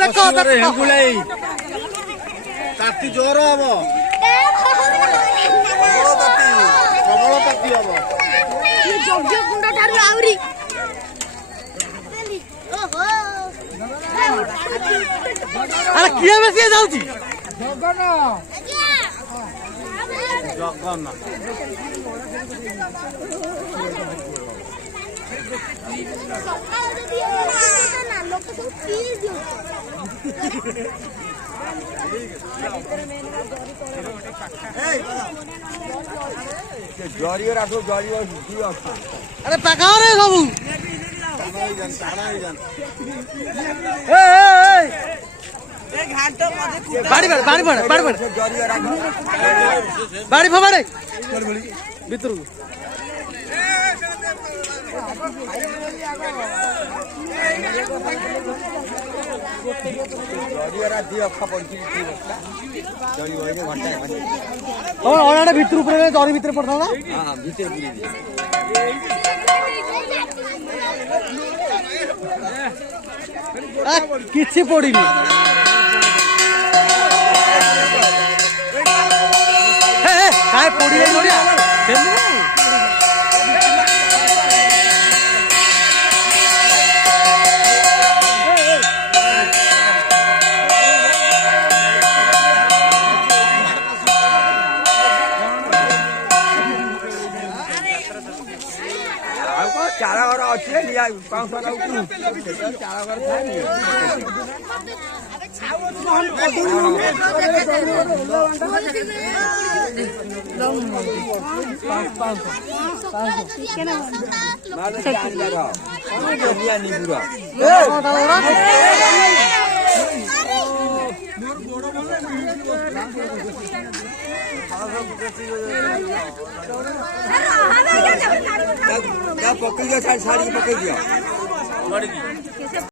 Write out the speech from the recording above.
ଦେଖ ହେଙ୍ଗୁଳେଇ ତାତି ଜୋର ହବ ପ୍ରବଳ ତାତି ହବ ଯଜ୍ଞ କୁଣ୍ଡ ଠାରୁ ଆହୁରି ଆରେ କିଏ ବେଶୀ ଯାଉଛି ଜଗନ जरी राखो जरी अरे पकाओ रे सबू बाड़ी बाड़ी बाड़ी बाड़ी बाड़ी बाड़ी फबाड़े भितर अड़ा भितर जरी भितर पड़ता किसी पड़ी काय पड़ी नड़िया चारा घर अच्छे चारा घर पकड़ दिया साड़ी पकड़ दिया